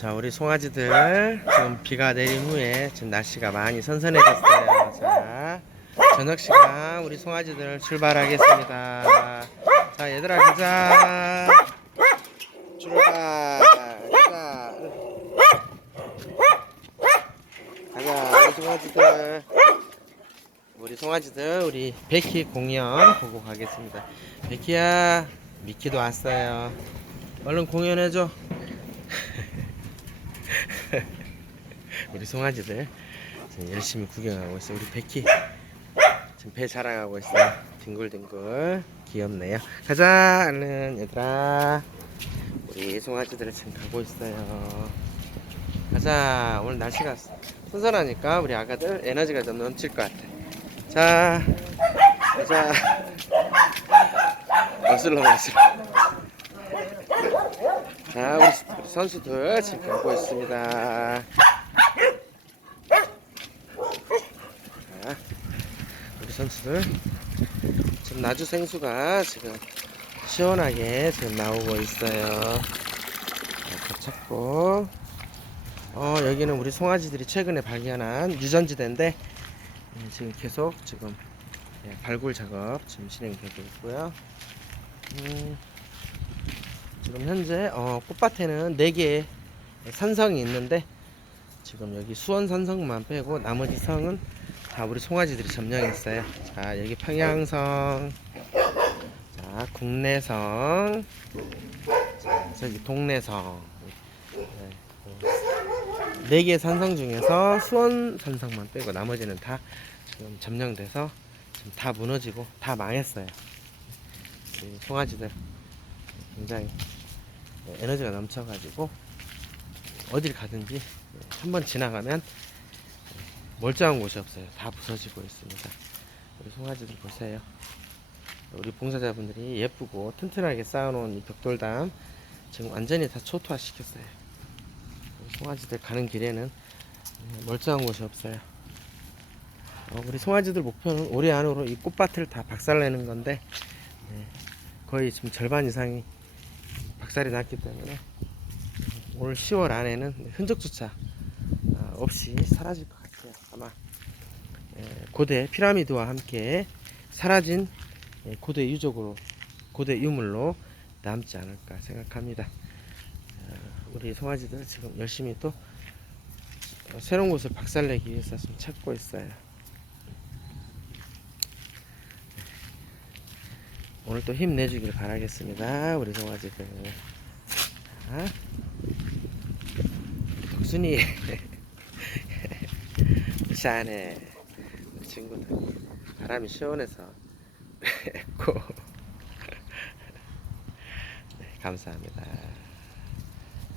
자, 우리 송아지들 지금 비가 내린 후에 지금 날씨가 많이 선선해졌어요. 자, 저녁 시간 우리 송아지들 출발하겠습니다. 자, 얘들아 가자. 출발. 가자. 가자, 우리 송아지들. 우리 송아지들 우리 베키 공연 보고 가겠습니다. 베키야, 미키도 왔어요. 얼른 공연해줘. 우리 송아지들 지금 열심히 구경하고 있어. 우리 베키 지금 배 자랑하고 있어요. 뒹굴뒹굴 귀엽네요. 가자, 얼른 얘들아. 우리 송아지들을 지금 가고 있어요. 가자. 오늘 날씨가 선선하니까 우리 아가들 에너지가 좀 넘칠 것 같아. 자, 가자. 어슬렁 어슬렁. 자, 우리 선수들 지금 가고 있습니다. 자, 우리 선수들 지금 나주 생수가 지금 시원하게 지금 나오고 있어요. 자, 찾고 어 여기는 우리 송아지들이 최근에 발견한 유전지대인데 음, 지금 계속 지금 예, 발굴 작업 지금 진행되고 있고요. 음, 지금 현재 어, 꽃밭에는 4개의 산성이 있는데 지금 여기 수원 산성만 빼고 나머지 성은 다 우리 송아지들이 점령했어요. 자 여기 평양성, 자 국내성, 자 저기 동내성. 네 개의 산성 중에서 수원 산성만 빼고 나머지는 다 지금 점령돼서 지금 다 무너지고 다 망했어요. 이 송아지들 굉장히 에너지가 넘쳐가지고 어딜 가든지 한번 지나가면 멀쩡한 곳이 없어요. 다 부서지고 있습니다. 우리 송아지들 보세요. 우리 봉사자분들이 예쁘고 튼튼하게 쌓아놓은 이 벽돌담 지금 완전히 다 초토화 시켰어요. 우리 송아지들 가는 길에는 멀쩡한 곳이 없어요. 어, 우리 송아지들 목표는 올해 안으로 이 꽃밭을 다 박살내는 건데 네, 거의 지금 절반 이상이 박살이 났기 때문에 올 10월 안에는 흔적조차 아, 없이 사라질 것 같아요. 아마 예, 고대 피라미드와 함께 사라진 예, 고대 유적으로 고대 유물로 남지 않을까 생각합니다. 어, 우리 송아지들 지금 열심히 또 어, 새로운 곳을 박살내기 위해서 지금 찾고 있어요. 오늘 또 힘내주길 바라겠습니다. 우리 송아지들. 자, 덕순이. 시원해. 우리 친구들. 바람이 시원해서. 고. 네, 감사합니다.